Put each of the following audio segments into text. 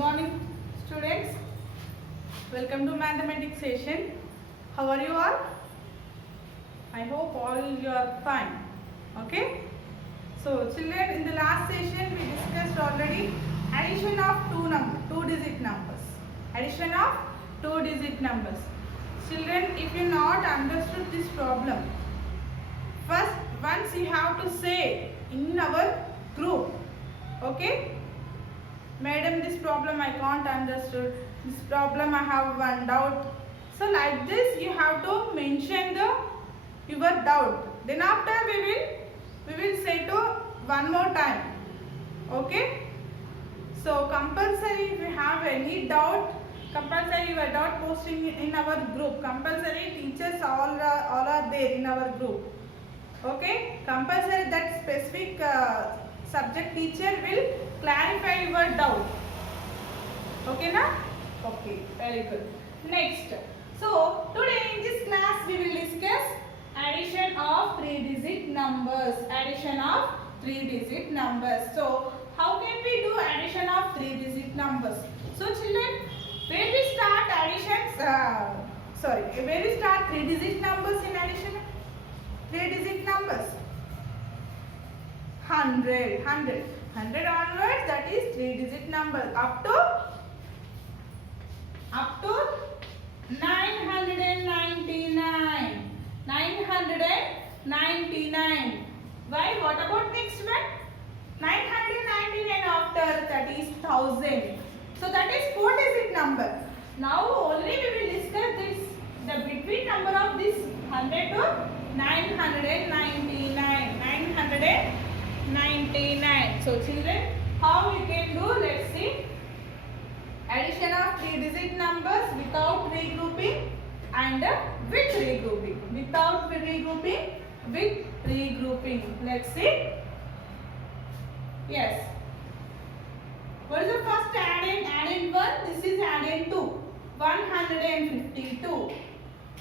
morning, students. Welcome to mathematics session. How are you all? I hope all you are fine. Okay. So, children, in the last session we discussed already addition of two-digit numbers. Addition of two-digit numbers. Children, if you not understood this problem, first once you have to say in our group. Okay. Madam, this problem I can't understood. This problem I have one doubt. So like this you have to mention your doubt. Then after we will say to one more time. Okay. So compulsory if you have any doubt, compulsory your doubt posting in our group. Compulsory teachers all are there in our group. Okay. Compulsory that specific subject teacher will clarify your doubt. Okay na? Okay, very good. Next. So, today in this class we will discuss addition of three-digit numbers. Addition of three-digit numbers. So, how can we do addition of three-digit numbers? So, children, where we start additions? Where we start three-digit numbers in addition? Three-digit numbers. 100 onwards, that is three-digit number up to 999. Why? What about next one? 999 after, that is 1000. So that is four-digit number. Now only we will discuss this, the between number of this 100 to 999. So children, how we can do? Let's see. Addition of three-digit numbers without regrouping and with regrouping. Without regrouping, with regrouping. Let's see. Yes. What is the first addend? Addend 1. This is addend 2. 152.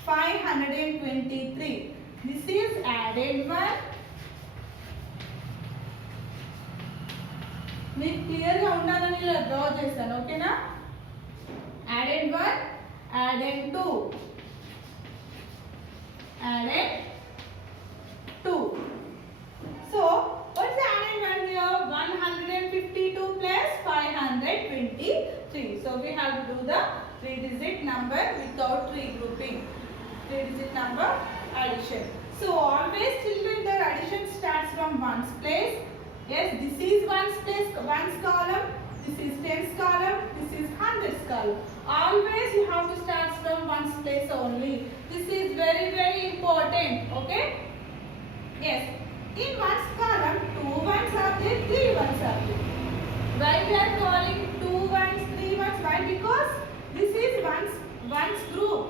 523. This is addend 1. మీకు క్లియర్గా ఉండాలని ఇలా draw చేశాను. ఓకేనా? addend 1, addend 2, addend 2. So, what's the addend 1 here? 152 plus 523. So, we have to do the three-digit number without regrouping. Three-digit number addition. So, always children, the addition starts from ones place. Yes, this is ones place, ones column. This is tens column. This is hundreds column. Always you have to start from ones place only. This is very important. Okay? Yes. In ones column, two ones are there, three ones are there. Why we are calling two ones, three ones? Why? Because this is ones group.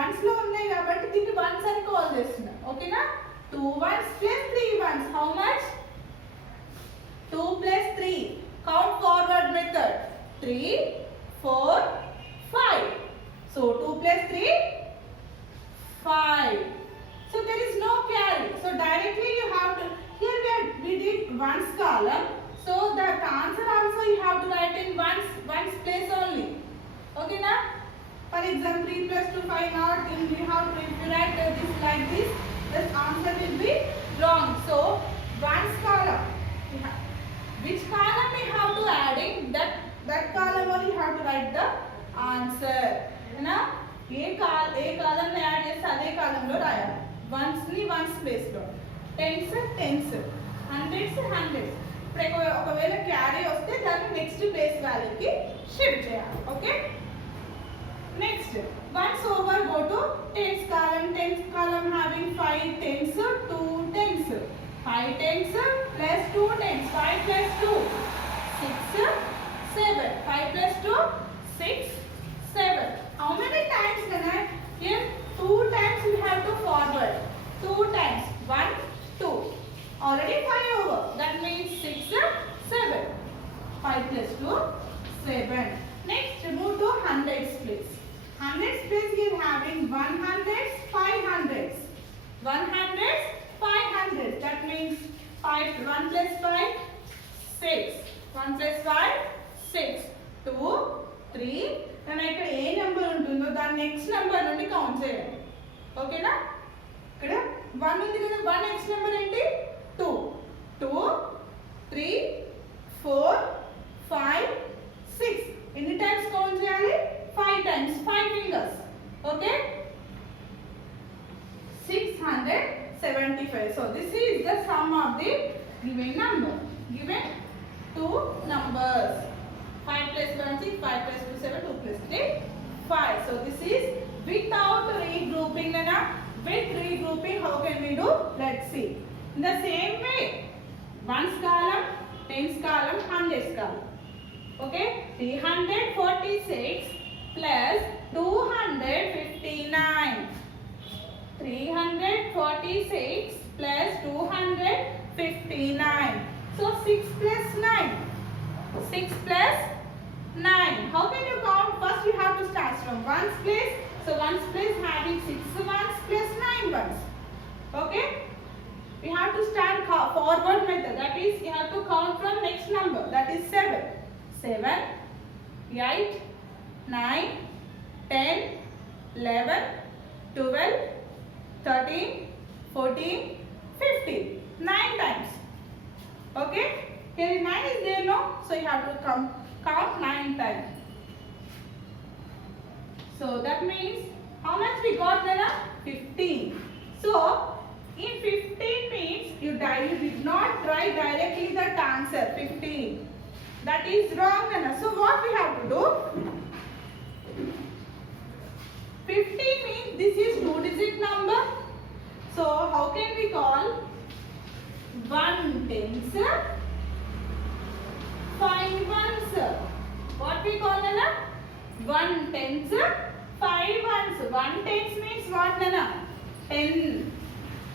Ones లో ఉన్నాయి కాబట్టి దీన్ని ones అని call చేస్తున్నా. ఓకేనా? 2 ones plus 3 ones. How much? 2 plus 3. Count forward method. 3, 4, 5. So 2 plus 3, 5. So there is no carry. So directly you have to, here we did ones column. So that answer also you have to write in ones place only. Okay na? For example, 3 plus 2, 5 not. If you write this like this, the answer will be wrong. So ones column. Which column we have to add in? That column only have to write the answer. ना? ये column में add చేస్తే అదే column లో రాయాలి. Ones ని ones place లో. Tens, hundreds. ఇప్పుడు ఒకవేళ క్యారీ వస్తే దాన్ని నెక్స్ట్ ప్లేస్ వాల్యూకి షిఫ్ట్ చేయాలి. Okay? Next, once over go to tens column having 5 tens, 2 tens. 5 tens plus 2 tens. 5 plus 2, 6, 7. 5 plus 2, 6, 7. How many times can I? Here 2 times you have to forward. 2 times. 1, 2. Already 5 over. That means 6, 7. 5 plus 2, 7. Next, move to hundreds place. Hundreds place we are having 100s, 500s. 100s, 500s. That means 1 plus 5, 6. 1 plus 5, 6 2 3 నేను ఇక్కడ ఏ number ఉంటుందో దాని next number నుండి count చేయాలి ఓకేనా ఇక్కడ 1 ఉంది కదా 1 నెక్స్ట్ నెంబర్ ఏంటి 2 2 3 4 5 6 ఎన్ని టైమ్స్ కౌంట్ చేయాలి 5 times 5 fingers okay 675 so this is the sum of the given number given two numbers 5 plus 1 6 5 plus 2 7 2 plus 3 5 so this is without regrouping nana with regrouping how can we do let's see in the same way ones column tens column hundreds column okay 346 plus 259 346 plus 259 so 6 plus 9 6 plus 9 how can you count first you have to start from ones place so ones place having 6 ones plus 9 ones okay we have to start forward method that is you have to count from next number that is 7 7 8 9 10 11 12 13 14 15 9 times okay here 9 is there no so you have to count 9 times so that means how much we got Nana 15 so in 15 means you did not write directly that answer 15 that is wrong Nana so what we have to do 50 means this is 2-digit number. So how can we call 1 tens, 5 ones? What we call Nana? 1 tens, 5 ones. 1 tens means what Nana? 10.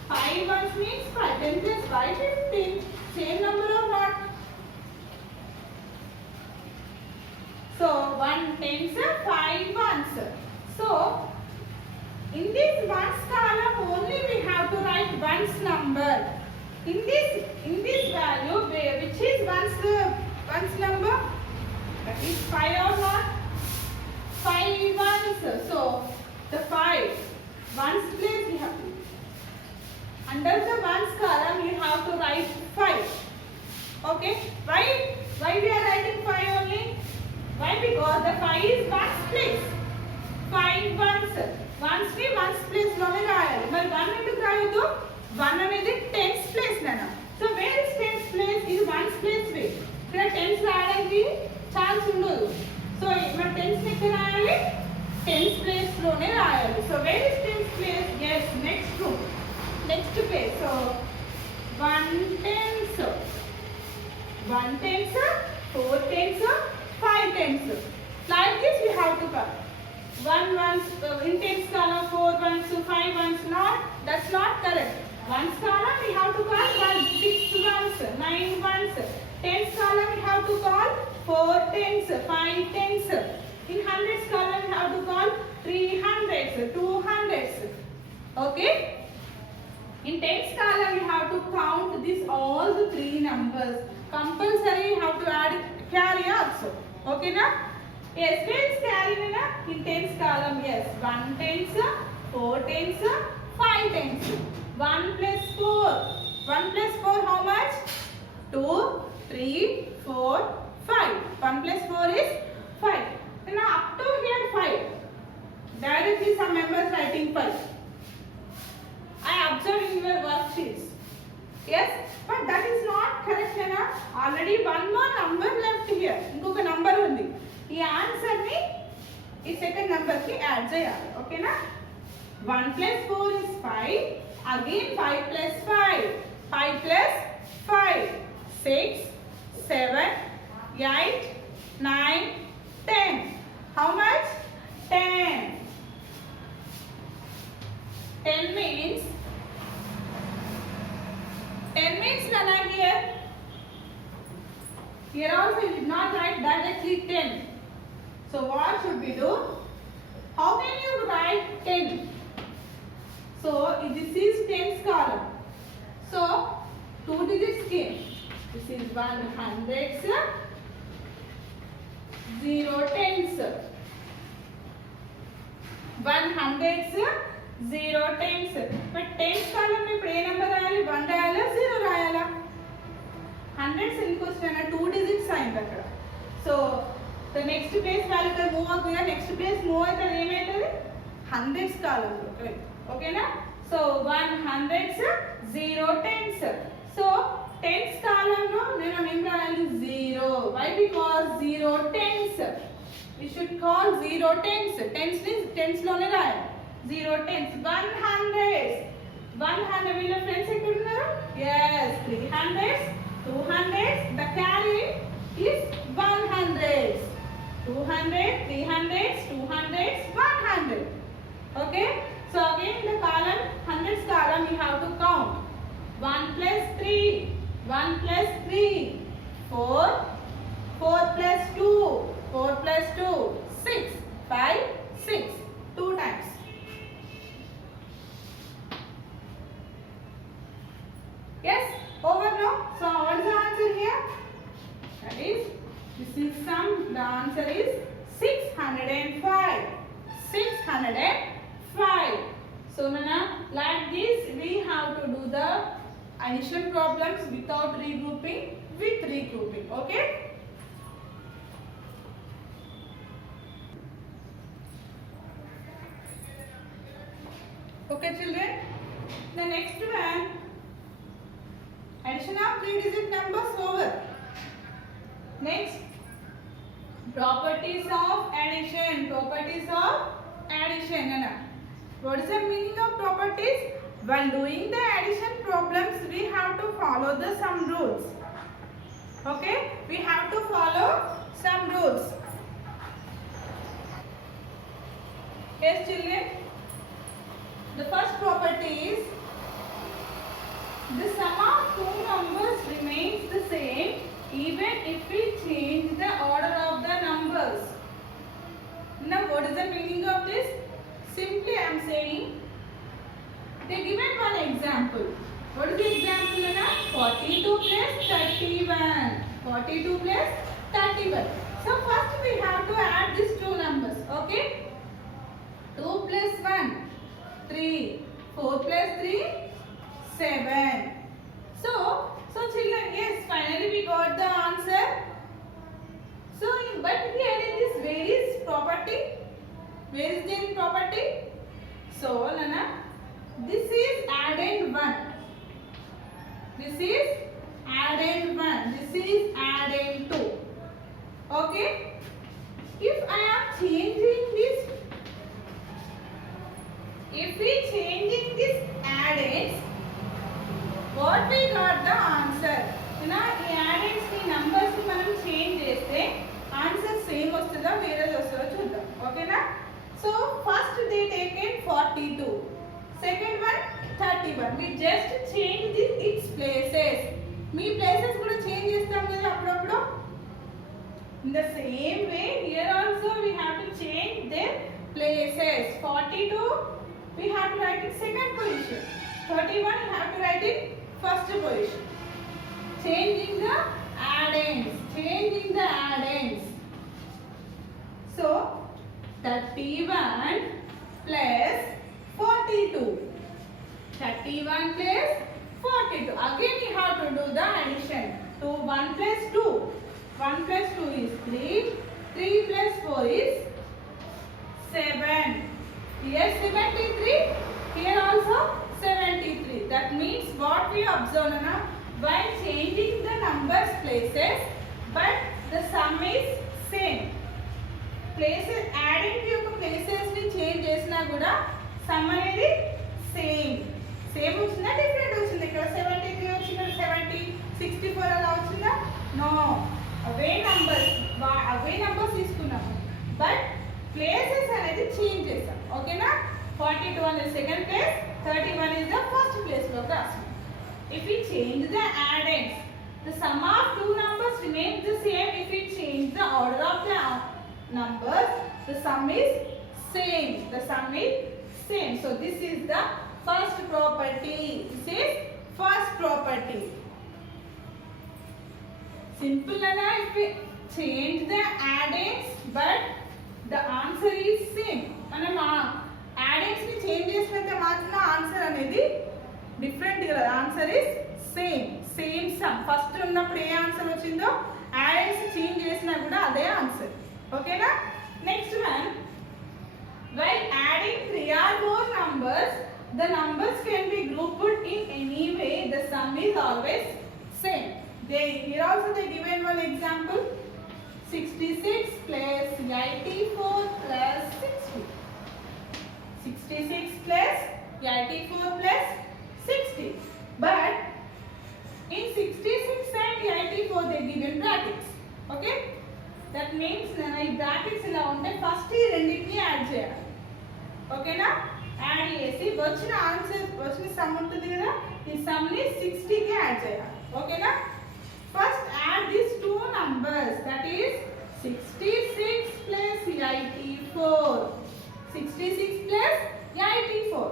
5 ones means 5. 10 plus 5, 15. Same number or not? So 1 tens, 5 ones. So, in this ones column only we have to write ones number. In this value, which is ones number? That is 5 or not? 5 ones. So, the 5 ones place you have to. Under the ones column you have to write 5. Okay? Why we are writing 5 only? Why? Because the 5 is ones place. 5 ones ని ones place లోనే రాయాలి మరి 1 ఎందుకు రాయొద్దు 1 అనేది tens place నానా so where is tens place ఇది ones place వే ఇక్కడ tens రాయడానికి ఛాన్స్ ఉండదు సో మరి tens ని ఎక్కడ రాయాలి tens place లోనే రాయాలి so where is tens place yes next place so 1 tens 4 tens 5 tens like this we have to count 1 ones in tens column 4 ones 5 ones not that's not correct ones column we have to call 6 ones 9 ones tens column we have to call 4 tens 5 tens in hundreds column we have to call 300s 200s okay in tens column you have to count this all the 3 numbers compulsory you have to add carry also okay na yes where is carry na in tens column yes 1 tens 4 tens 5 tens 1 plus 4 how much 2 3 4 5 1 plus 4 is 5 now up to here 5 directly some members writing 5 I observe in your worksheets yes but that is not correct na already one more number left here inkoka number undi ee answer ni ee second number ki add cheyali okay na 1 plus 4 is 5 again 5 plus 5 5 plus 5 6 7 8 9 10 how much 10 10 means Nana here also you did not write directly 10 so what should we do how can you write 10 so this is tens column so 2 digits came this is 100s 0 tens. 100s 0 tens. But tens column ఇప్పుడు ఏ number రాయాలి? 1 రాయాలా 0 రాయాలా? 100s ఎందుకు వచ్చినా 2 digits అయింది అక్కడ. So the next place value ఇక్కడ move అవుతుంది. Next place move అయితే ఏమవుతుంది? 100s కాలమ్ లో. ఓకేనా? So 100s 0 tens. So tens column లో నేను ఏం రాయాలి? 0. why? because 0 tens. we should call 0 tens. tens లోనే రాయాలి. 0 tens. 100 వీళ్ళ ఫ్రెండ్స్ ఎక్కడ ఉన్నారు? yes 300s 200s. the carry is 100s. 200 300s 200s 100. okay, so again the column 100s column you have to count. 1 plus 3 1 plus 3 4 4 plus 2 4 plus 2 6 5 6 2 times. yes, over now. so what is the answer here? that is this is sum. the answer is 605. 605. so nana like this we have to do the addition problems without regrouping, with regrouping. okay, okay children, the next one, addition of 3-digit numbers over. next, properties of addition. Properties of addition. Nana, what is the meaning of properties? When doing the addition problems we have to follow the some rules. okay, we have to follow some rules. yes children, the first property is the sum of two numbers remains the same even if we change the order of the numbers. now what is the meaning of this? simply I am saying, they given one example. what is the example? 42 plus 31. 42 plus 31. so first we have to add these two numbers. okay, 2 plus 1 3, 4 plus 3 7. so children, yes, finally we got the answer. so but here in this where is property? where is the property? so nana, this is addend 1. this is addend 1. this is addend 2. okay, if I am changing this, if we changing this addends, what we got the answer? na ee addends ni numbers ni manam change cheste answer same vastunda vere vastunda chuddam. okay na? so first they taken 42, second one 31. we just change this its places. Me places కూడా change చేస్తాం కదా అప్పుడప్పుడు. in the same way here also we have to change their places. 42 we have to write in second position. 31 we have to write in first position. changing the addends. changing the addends. so 31 plus 42. 31 plus 42. Again we have to do the addition. 1 plus 2. 1 plus 2 is 3. 3 plus 4 is 7. Here 73. Here also 73. That means what we observe now, while changing the numbers places, but the sum is same. places adding యొక్క places ని change చేసినా కూడా some అనేది same వచ్చిందా different వచ్చింది? ఇక్కడ 73 వచ్చిందా 70 64 అలా వచ్చిందా? నో, అవే నంబర్స్ తీసుకున్నాము బట్ ప్లేసెస్ అనేది చేంజ్ చేసాం. ఓకేనా? 42 అనేది second place, 31 is the first place లో రాసాం. if we change the addends, the sum of two numbers remains the same. if we change the order of the numbers, the sum is same. So this is the first property. Simple na, if we change the addings but the answer is same. మనం addings ని change చేసినట్టే మాత్రం answer అనేది different కదా. Answer is same some. First ఉన్నప్పుడు ఏ answer వచ్చిందో addings change చేసినా కూడా అదే ఆన్సర్. ఓకేనా? Next one, while adding 3 or more numbers, the numbers can be grouped in any way. The sum is always same. Here also they given one example. 66 plus 84 plus 60. 66 plus 84 plus 60. But in 66 and 84 they given brackets. Okay? That means ఈ brackets ఇలా ఉంటే first ఈ రెండింటిని add చేయాలి. ఓకేనా? Add చేసి వచ్చిన answer వచ్చిన సమ్ ఉంటుంది కదా, ఈ సమ్ ని 60 కి యాడ్ చేయాలి. ఓకేనా? First add these two numbers, that is 66 plus 84. 66 plus 84.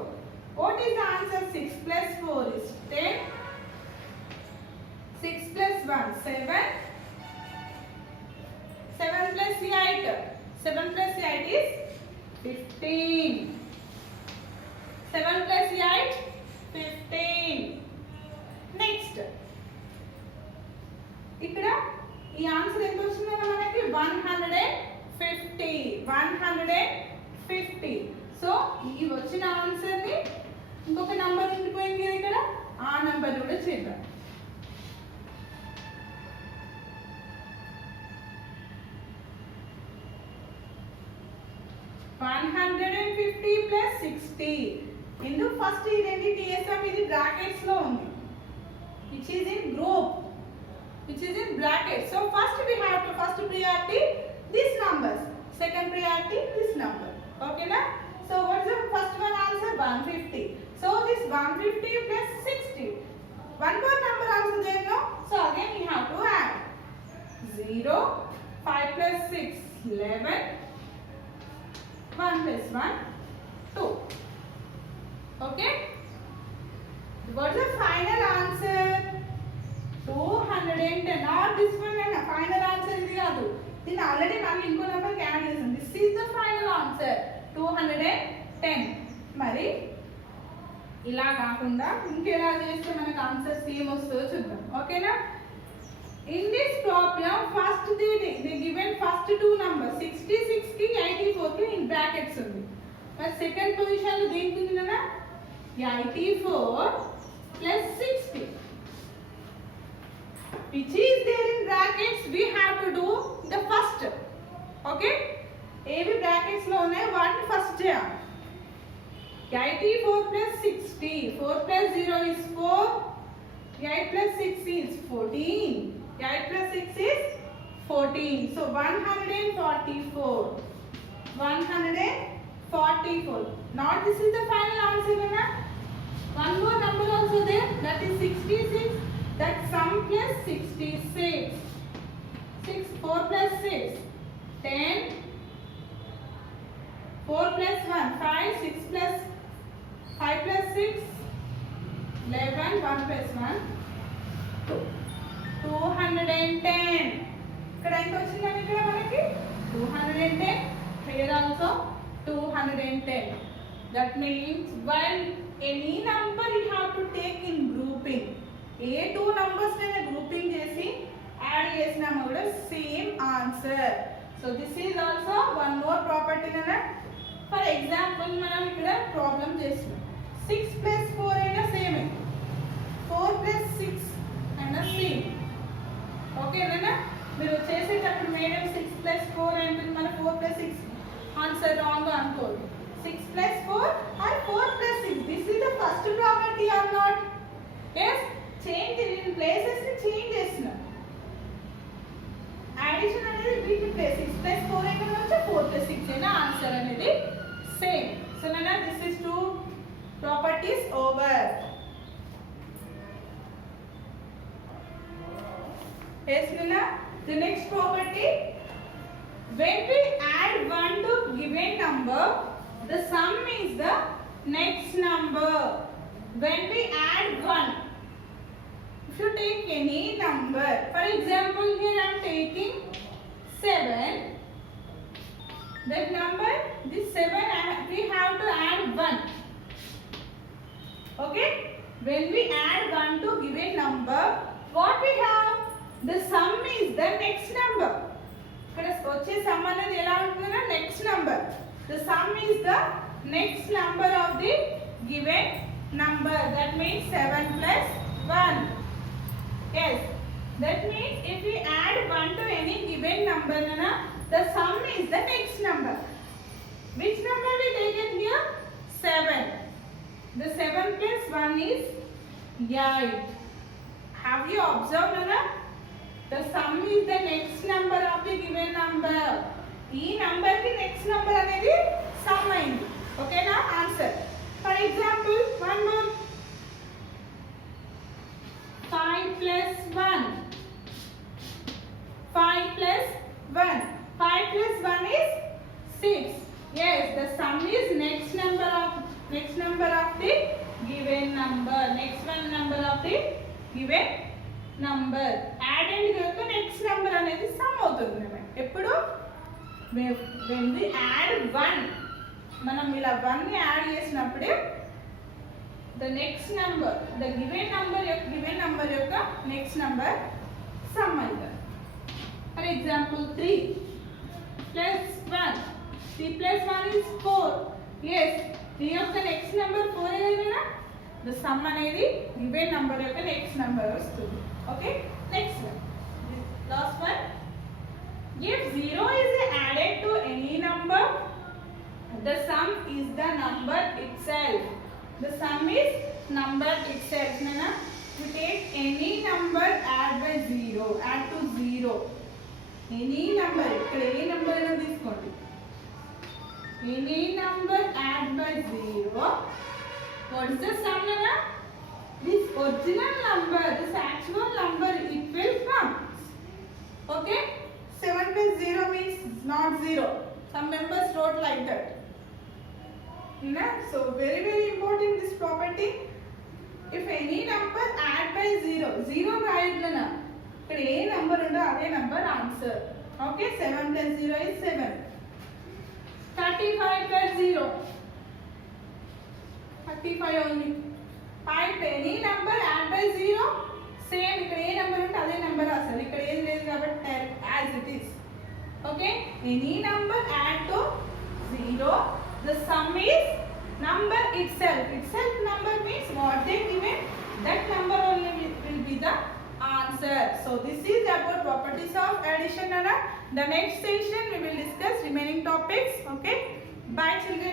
What is the answer? 6 plus 4 is 10. 6 plus 1 7. 7 plus 8. 7 plus 8 is 15. 7 plus 8 15. Next, ఇక్కడ ఈ ఆన్సర్ ఎంత వచ్చిందంటే మనకి 150. 150. సో ఈ వచ్చిన ఆన్సర్ ని ఇంకొక నంబర్ ఉండిపోయింది కదా ఇక్కడ, ఆ నంబర్ కూడా చేద్దాం. $150 plus 60. ఇందుకు ఫస్ట్ ఈ రెండు TSM ఇది బ్రాకెట్స్ లో ఉంది, which is in group, which is in brackets. So first we have to first priority these numbers, second priority this number. Okay na? So what's the first one answer? 150. So this 150 plus 60. One more number also there, no? So again we have to add 0. 5 plus 6 11. 1 plus 1 2. Okay? What's the final answer? 210. Not this one, and final answer is కాదు. దీన్ని already మనం ఇంకో number add చేసాం. This is the final answer 210. మరి ఇలా కాకుండా ఇంకెలా చేస్తే మనకు ఆన్సర్ సేమ్ వస్తుందో చూద్దాం. ఓకేనా? In this problem, first they given first two numbers 66 కి 84 కి in brackets ఉంది. మరి సెకండ్ పొజిషన్ లో దేనికి ఉంది కదా, 84 plus 60, which is there in brackets. We have to do the first. Okay? ఏవి brackets లో ఉన్నాయి వాటిని ఫస్ట్ చేయాలి. 84 plus 60. 4 plus 0 is 4. 8 plus 6 is 14. 8 plus 6 is 14. So 144. 144. Not this is the final answer, na? One more number also there, that is 66. That sum plus 66. 4 plus 6 10. 4 plus 1 5. 6 plus 5 plus 6 11. 1 plus 1 2. 210. ఇక్కడ ఎంత వచ్చిందండి? ఇక్కడ మనకి 210. Here also 210. That means while any number you have to take in grouping, A two numbers ని grouping చేసి add చేసినా కూడా same answer. So this is also one more property కదా. ఫర్ ఎగ్జాంపుల్ మనం ఇక్కడ ప్రాబ్లం చేస్తున్నాం, 6 plus 4 అయినా same, 4 plus 6 అయినా సేమ్. ఓకేనా? మీరు చేసేటప్పుడు మేడం 6 plus 4 అంటే మన 4 plus 6 ఆన్సర్ రాంగ్ అనుకోండి. 6 plus 4 or 4 plus 6. This is the first property or not? Yes? Change in places ని చేంజ్ చేస్తున్నాం. అడిషన్ అనేది రిపీట్ 6 plus 4 అయినా 4 plus 6 అయినా ఆన్సర్ అనేది same. So now this is two properties over. Yes, Nana? The next property, when we add one to given number, the sum is the next number. When we add one, if you take any number, for example here I am taking 7. That number, this 7 we have to add 1. Okay? When we add 1 to given number, what we have? The sum is the next number. ఇక్కడ వచ్చే some అనేది ఎలా ఉంటుందో next number. The sum is the next number of the given number. That means 7 plus 1. Yes. That means if we add 1 to any given number, the sum is the next number. Which number we taken here? 7. The 7 plus 1 is 8. Have you observed, Nana? The sum is the next number of the given number. ఈ number ki next number అనేది sum అయింది. Okay na? Answer. For example, one more. 5 plus 1. 5 plus 1. 5 plus 1 is 6. Yes, the sum is next number of the given number. Next one number of the given number. Add and చేస్తే next number అనేది sum అవుతుంది. ఎప్పుడు when we add 1, మనం ఇలా 1 ని add చేసినప్పుడు the next number, the given number యొక్క next number sum అవుతుంది. For example, 3 plus 1. 3 plus 1 is 4. Yes, 3 of the next number 4 ఏదైనా the sum అనేది given number యొక్క next number వస్తుంది. Okay, next one. Last one. If 0 is added to any number, the sum is the number itself. The sum is number itself. Nana, we take any number add by 0, add to 0. Any number, ఇక్కడ ఏ number అయినా తీసుకోండి. Any number add by 0. What is the sum, Nana? This original number, this actual number, it will come. Okay? 7 plus 0 means not 0. Some members wrote like that. So very very important this property. If any number add by 0, 0 రాయట్లేనా? ఇక్కడ ఏ number ఉందో అదే number answer. Okay, 7 plus 0 is 7. 35 plus 0. 35 only. 5 any number add by 0, same ఇక్కడ ఏ number ఉంటే అదే number రాస్తారు. ఇక్కడ ఏది లేదు కాబట్టి as it is. Okay, any number add to 0, the sum is number itself. Itself number means what they given, that number only will be the answer. So this is about properties of addition. The next session we will discuss remaining topics. Okay, bye children.